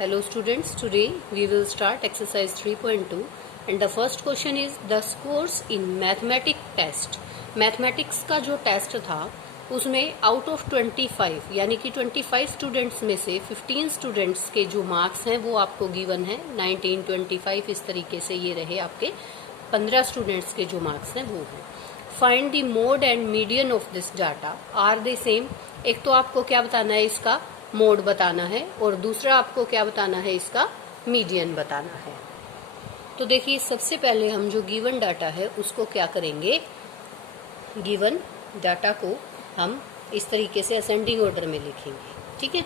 Hello students, today we will start exercise 3.2 and the first question is the scores in mathematics test. Mathematics का जो test था उसमें out of 25 यानी कि 25 students में से 15 स्टूडेंट्स के जो मार्क्स हैं वो आपको गिवन है 19, 25 इस तरीके से ये रहे आपके 15 स्टूडेंट्स के जो मार्क्स हैं वो हैं. Find the mode and median of this data are the same. एक तो आपको क्या बताना है, इसका मोड बताना है और दूसरा आपको क्या बताना है, इसका मीडियन बताना है. तो देखिए सबसे पहले हम जो गिवन डाटा है उसको क्या करेंगे, गिवन डाटा को हम इस तरीके से असेंडिंग ऑर्डर में लिखेंगे. ठीक है,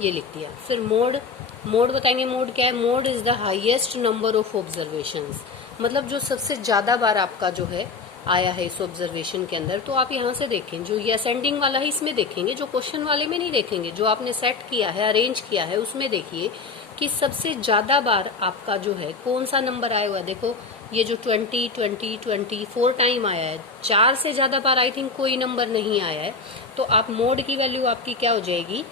ये लिख दिया. फिर मोड बताएंगे. मोड क्या है? Mode is the highest number of observations, मतलब जो सबसे ज्यादा बार आपका जो है आया है इस ऑब्जर्वेशन के अंदर. तो आप यहाँ से देखें, जो ये असेंडिंग वाला है इसमें देखेंगे, जो क्वेश्चन वाले में नहीं देखेंगे. जो आपने सेट किया है, अरेंज किया है, उसमें देखिए कि सबसे ज्यादा बार आपका जो है कौन सा नंबर आया हुआ है. देखो ये जो 20, 20, 20 4 टाइम आया है. 4 से ज्यादा बार आई थिंक कोई नंबर नहीं आया है. तो आप मोड की वैल्यू आपकी क्या हो जाएगी,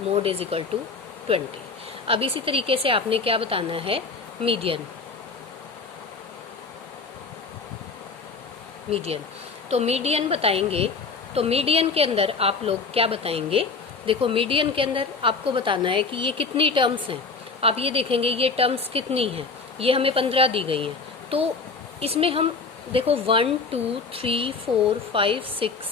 मोड इज इक्वल टू 20. अब इसी तरीके से आपने क्या बताना है, मीडियन. तो मीडियन बताएंगे. तो मीडियन के अंदर आप लोग क्या बताएंगे, देखो मीडियन के अंदर आपको बताना है कि ये कितनी टर्म्स हैं. आप ये देखेंगे ये टर्म्स कितनी हैं, ये हमें 15 दी गई हैं. तो इसमें हम देखो 1, 2, 3, 4, 5, 6,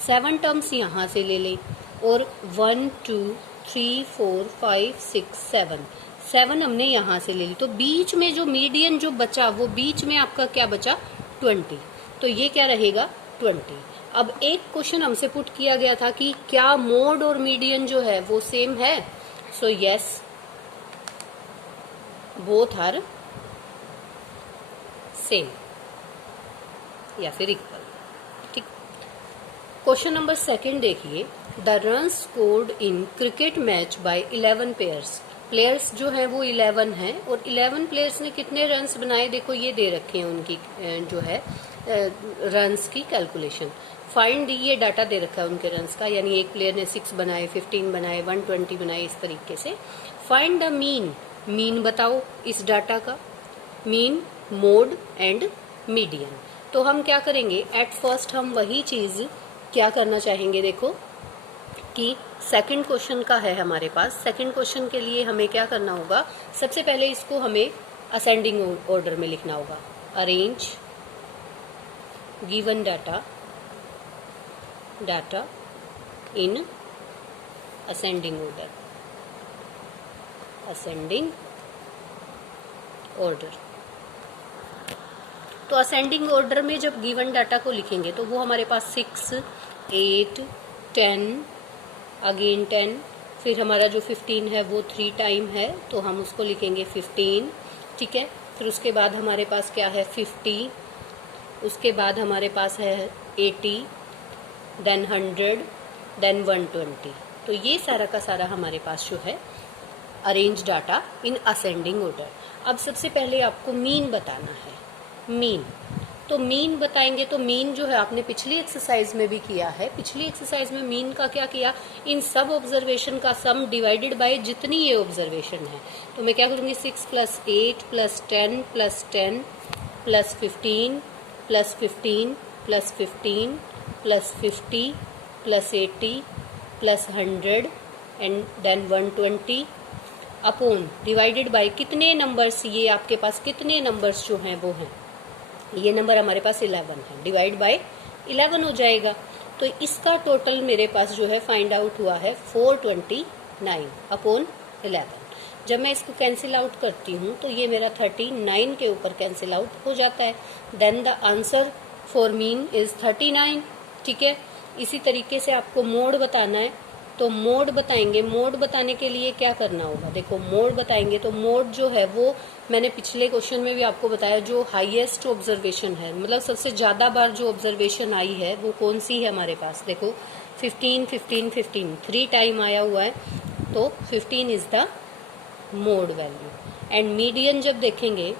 7 टर्म्स यहाँ से ले लें और 1, 2, 3, 4, 5, 6, 7 हमने यहाँ से ले ली. तो बीच में जो मीडियन जो बचा वो बीच में आपका क्या बचा, 20. तो ये क्या रहेगा, 20. अब एक क्वेश्चन हमसे पुट किया गया था कि क्या मोड और मीडियन जो है वो सेम है. So yes, both are same या फिर इक्वल. ठीक. क्वेश्चन नंबर 2 देखिए. The runs scored in cricket match by 11 pairs. Players जो हैं वो 11 हैं और 11 प्लेयर्स ने कितने रन्स बनाए, देखो ये दे रखे हैं उनकी जो है रन्स की कैलकुलेशन. फाइंड दी, ये डाटा दे रखा है उनके रन्स का, यानी एक प्लेयर ने 6 बनाए, 15 बनाए, 120 बनाए, इस तरीके से. फाइंड द मीन बताओ इस डाटा का, मीन, मोड एंड मीडियन. तो हम क्या करेंगे, एट फर्स्ट हम वही चीज क्या करना चाहेंगे, देखो कि सेकंड क्वेश्चन का है हमारे पास. सेकंड क्वेश्चन के लिए हमें क्या करना होगा, सबसे पहले इसको हमें असेंडिंग ऑर्डर में लिखना होगा. Arrange given data in ascending order. तो असेंडिंग ऑर्डर में जब गिवन डाटा को लिखेंगे तो वो हमारे पास 6, 8, 10, अगेन 10, फिर हमारा जो 15 है वो 3 टाइम है तो हम उसको लिखेंगे 15. ठीक है. फिर उसके बाद हमारे पास क्या है, 50, उसके बाद हमारे पास है 80, देन 100, देन 120. तो ये सारा का सारा हमारे पास जो है arrange data in ascending order. अब सबसे पहले आपको मीन बताना है. मीन, तो मीन बताएंगे. तो मीन जो है आपने पिछली एक्सरसाइज में भी किया है. पिछली एक्सरसाइज में मीन का क्या किया, इन सब ऑब्जर्वेशन का सम डिवाइडेड बाय जितनी ये ऑब्जर्वेशन है. तो मैं क्या करूंगी, 6 + 8 + 10 + 10 + 15 + 15 + 15 + 50 + 80 + 100 and then 120 upon divided by कितने नंबर्स, ये आपके पास कितने नंबर्स जो हैं वो हैं, ये नंबर हमारे पास 11 है, डिवाइड बाय 11 हो जाएगा. तो इसका टोटल मेरे पास जो है फाइंड आउट हुआ है 429 अपॉन 11. जब मैं इसको कैंसिल आउट करती हूँ तो ये मेरा 39 के ऊपर कैंसिल आउट हो जाता है. Then the answer for mean is 39. ठीक है. इसी तरीके से आपको मोड बताना है. तो मोड बताएंगे. मोड बताने के लिए क्या करना होगा, देखो मोड बताएंगे तो मोड जो है वो मैंने पिछले क्वेश्चन में भी आपको बताया, जो हाईएस्ट ऑब्जर्वेशन है, मतलब सबसे ज्यादा बार जो ऑब्जर्वेशन आई है वो कौन सी है हमारे पास, देखो 15, 15, 15 3 टाइम आया हुआ है. तो 15 is the mode value. And median जब देखेंगे,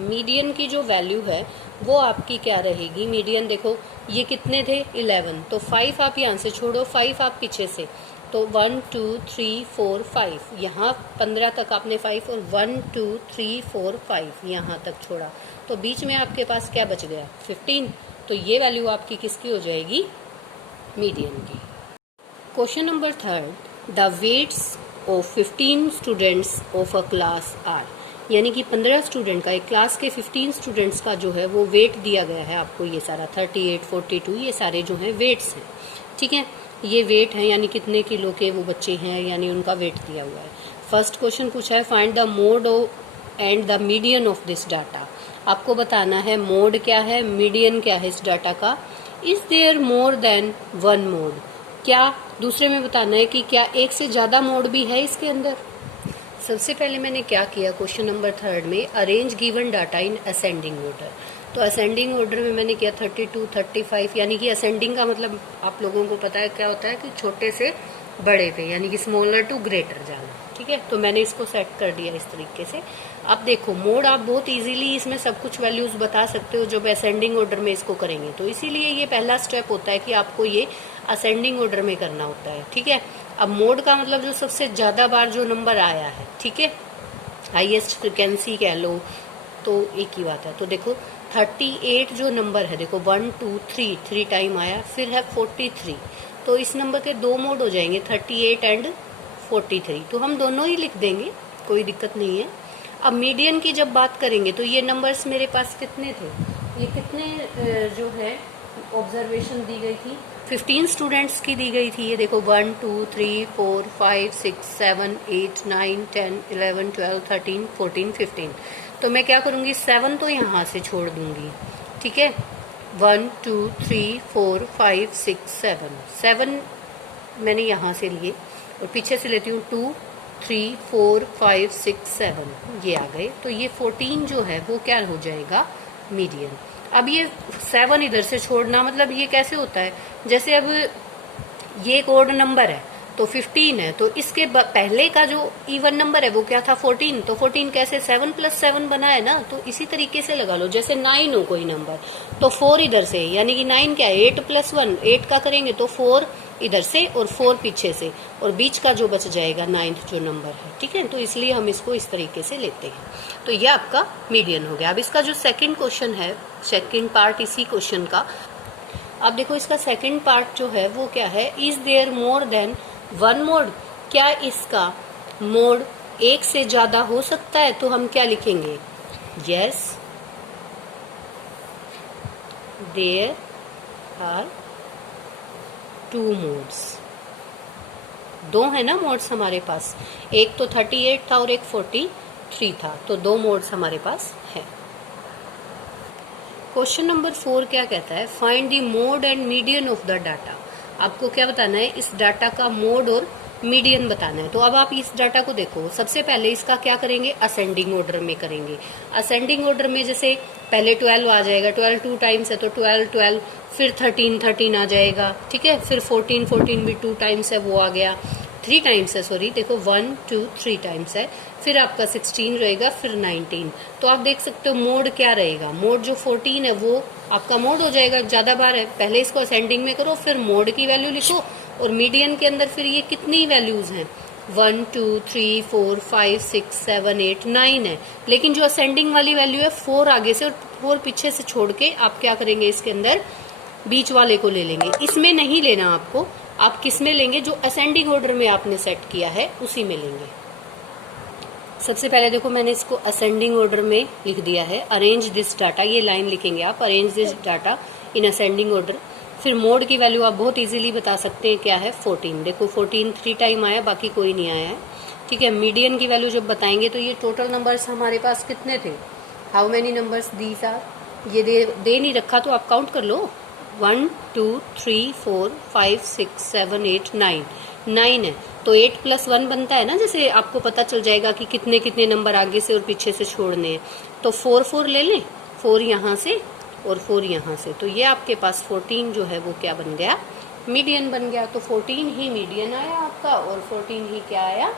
मीडियन की जो वैल्यू है वो आपकी क्या रहेगी, मीडियन देखो ये कितने थे 11, तो 5 आप यहाँ से छोड़ो, 5 आप पीछे से, तो 1 2 3 4 5, यहाँ 15 तक आपने 5 और 1 2 3 4 5 यहाँ तक छोड़ा, तो बीच में आपके पास क्या बच गया 15। तो ये वैल्यू आपकी किसकी हो जाएगी, मीडियन की। Question number 3, the weights of 15 students of a class are, यानी कि 15 स्टूडेंट का, एक क्लास के 15 स्टूडेंट्स का जो है वो वेट दिया गया है आपको, ये सारा 38 42 ये सारे जो हैं वेट्स हैं, ठीक है। ये वेट है यानी कितने किलो के वो बच्चे हैं, यानी उनका वेट दिया हुआ है। फर्स्ट क्वेश्चन पूछा है find the mode and the median of this data. आपको बताना है मोड क्या है, मीडियन क्या है इस डाटा का। Is there more than one mode, क्या दूसरे में बताना है कि क्या एक से ज्यादा मोड भी है इसके अंदर। सबसे पहले मैंने क्या किया, क्वेश्चन नंबर 3 में arrange given data in ascending order. तो असेंडिंग ऑर्डर में मैंने किया 32 35, यानी कि असेंडिंग का मतलब आप लोगों को पता है क्या होता है कि छोटे से बड़े पे, यानी कि स्मॉलर टू ग्रेटर जाना, ठीक है। तो मैंने इसको सेट कर दिया इस तरीके से। अब देखो मोड आप बहुत इजीली इसमें सब कुछ वैल्यूज बता सकते हो जब असेंडिंग ऑर्डर में इसको करेंगे, तो इसीलिए ये पहला स्टेप होता है कि आपको ये असेंडिंग ऑर्डर में करना होता है, ठीक है। अब मोड का मतलब जो सबसे ज्यादा बार जो नंबर आया है, ठीक है, हाईएस्ट फ्रिक्वेंसी कह लो, तो एक ही बात है। तो देखो 38 जो नंबर है, देखो 1 2 3 टाइम आया, फिर है 43, तो इस नंबर के दो मोड हो जाएंगे 38 एंड 43, तो हम दोनों ही लिख देंगे, कोई दिक्कत नहीं है। अब मीडियन की जब बात करेंगे तो ये नंबर्स मेरे पास कितने थे, ये कितने जो है ऑब्जर्वेशन दी गई थी, 15 स्टूडेंट्स की दी गई थी। ये देखो 1 2 3 4 5 6 7 8 9 10 11 12 13 14 15, तो मैं क्या करूंगी 7 तो यहाँ से छोड़ दूंगी, ठीक है। 1 2 3 4 5 6 7 मैंने यहाँ से लिए, और पीछे से लेती हूँ 2 3 4 5 6 7, ये आ गए। तो ये 14 जो है वो क्या हो जाएगा, मीडियन। अब ये 7 इधर से छोड़ना मतलब ये कैसे होता है, जैसे अब ये एक ओड नंबर है तो 15 है, तो इसके पहले का जो इवन नंबर है वो क्या था 14, तो 14 कैसे 7 + 7 बना है ना, तो इसी तरीके से लगा लो। जैसे 9 हो कोई नंबर तो 4 इधर से, यानी कि 9 क्या है 8 + 1, 8 का करेंगे तो 4 इधर से और 4 पीछे से, और बीच का जो बच जाएगा 9th जो नंबर है, ठीक है। तो इसलिए हम इसको इस तरीके से लेते हैं। तो ये आपका मीडियन हो गया। अब इसका जो सेकंड क्वेश्चन है, सेकंड पार्ट इसी क्वेश्चन का, अब देखो इसका सेकंड पार्ट जो है वो क्या है, is there more than one mode, क्या इसका मोड एक से ज्यादा हो सकता है, तो हम क्या लिखेंगे, यस देयर आर 2 मोड्स। दो है ना मोड्स हमारे पास, एक तो 38 था और एक 43 था, तो 2 मोड्स हमारे पास है। क्वेश्चन नंबर 4 क्या कहता है, find the mode and median of the data. आपको क्या बताना है, इस डाटा का मोड और मीडियन बताना है। तो अब आप इस डाटा को देखो, सबसे पहले इसका क्या करेंगे, असेंडिंग ऑर्डर में करेंगे। असेंडिंग ऑर्डर में जैसे पहले 12 आ जाएगा, 12 2 टाइम्स है तो 12 12, फिर 13 13 आ जाएगा, ठीक है, फिर 14 14 भी 2 टाइम्स है वो आ गया, 3 टाइम्स है सॉरी, देखो 1 2 3 टाइम्स है, फिर आपका 16 रहेगा, फिर 19। तो आप देख सकते हो मोड क्या रहेगा, मोड जो 14 है वो आपका मोड हो जाएगा, ज्यादा बार है। पहले इसको असेंडिंग में करो, फिर मोड की वैल्यू लिखो, और मीडियन के अंदर फिर ये कितनी वैल्यूज हैं, 1 2 3 4 5 6 7 8 9 है, लेकिन जो असेंडिंग वाली वैल्यू है 4 आगे से और 4 पीछे से छोड़ के आप क्या करेंगे, इसके अंदर बीच वाले को ले लेंगे। इसमें नहीं लेना आपको, आप किस में लेंगे, जो असेंडिंग ऑर्डर में आपने सेट किया है उसी में लेंगे। सबसे पहले देखो मैंने इसको असेंडिंग ऑर्डर में लिख दिया है, अरेंज दिस डाटा, ये लाइन लिखेंगे आप, arrange this data in ascending order. फिर मोड की वैल्यू आप बहुत इजीली बता सकते हैं क्या है, 14, देखो 14 3 टाइम आया, बाकी कोई नहीं आया है, ठीक है। मीडियन की वैल्यू जब बताएंगे तो ये टोटल नंबर्स हमारे पास कितने थे, how many numbers these are, ये दे नहीं रखा तो आप काउंट कर लो, 1 2 3 4 5 6 7 8 9 है, तो 8 + 1 बनता है ना, जैसे आपको पता चल जाएगा कि कितने कितने नंबर आगे से और पीछे से छोड़ने हैं। तो 4 4 ले लें, 4 यहाँ से और 4 यहाँ से, तो ये आपके पास 14 जो है वो क्या बन गया, मीडियन बन गया। तो 14 ही मीडियन आया आपका और 14 ही क्या आया,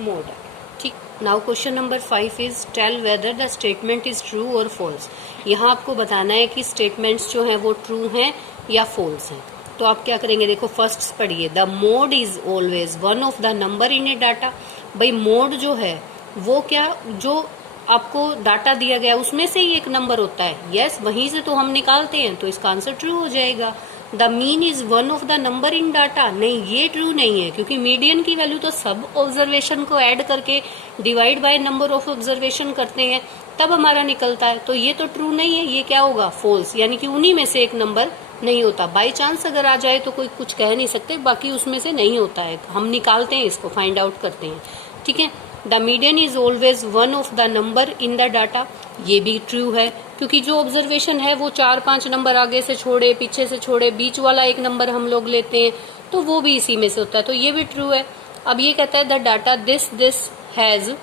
मोड आया, ठीक। Now question number 5 is tell whether the statement is true और फॉल्स। यहाँ आपको बताना है कि स्टेटमेंट्स जो हैं वो ट्रू हैं या फॉल्स हैं। तो आप क्या करेंगे, देखो फर्स्ट पढ़िए, the mode is always one of the number in A data. भाई मोड जो है वो क्या, जो आपको डाटा दिया गया उसमें से ही एक नंबर होता है, यस वहीं से तो हम निकालते हैं, तो इसका आंसर ट्रू हो जाएगा। The mean is one of the number in data, नहीं ये ट्रू नहीं है, क्योंकि मीडियन की वैल्यू तो सब ऑब्जर्वेशन को ऐड करके divide by number of observation करते हैं तब हमारा निकलता है, तो ये तो ट्रू नहीं है, ये क्या होगा, फॉल्स, यानी कि उन्हीं में से एक नंबर नहीं होता। बाई चांस अगर आ जाए तो कोई कुछ कह नहीं सकते, बाकी उसमें से नहीं होता है, हम निकालते हैं इसको, फाइंड आउट करते हैं, ठीक है। The median is always one of the number in the data, ये भी ट्रू है, क्योंकि जो ऑब्जर्वेशन है वो 4-5 नंबर आगे से छोड़े पीछे से छोड़े, बीच वाला एक नंबर हम लोग लेते हैं तो वो भी इसी में से होता है, तो ये भी ट्रू है। अब ये कहता है the data this has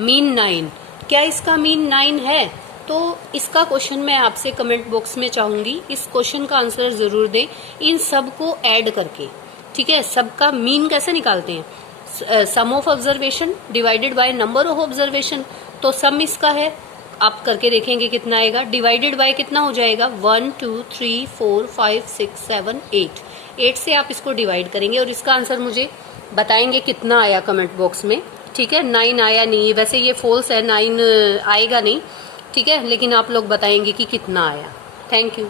mean 9, क्या इसका मीन 9 है? तो इसका क्वेश्चन मैं आपसे कमेंट बॉक्स में चाहूंगी, इस क्वेश्चन का आंसर जरूर दें इन सब को ऐड करके, ठीक है। सबका मीन कैसे निकालते हैं, sum of observation divided by number of observation, तो सम इसका है, आप करके देखेंगे कितना आएगा, डिवाइडेड बाय कितना हो जाएगा 1 2 3 4 5 6 7 8 से आप इसको डिवाइड करेंगे और इसका आंसर मुझे बताएंगे कितना आया कमेंट बॉक्स में, ठीक है। 9 आया नहीं, वैसे ये फॉल्स है, 9 आएगा नहीं, ठीक है, लेकिन आप लोग बताएंगे कि कितना आया। Thank you.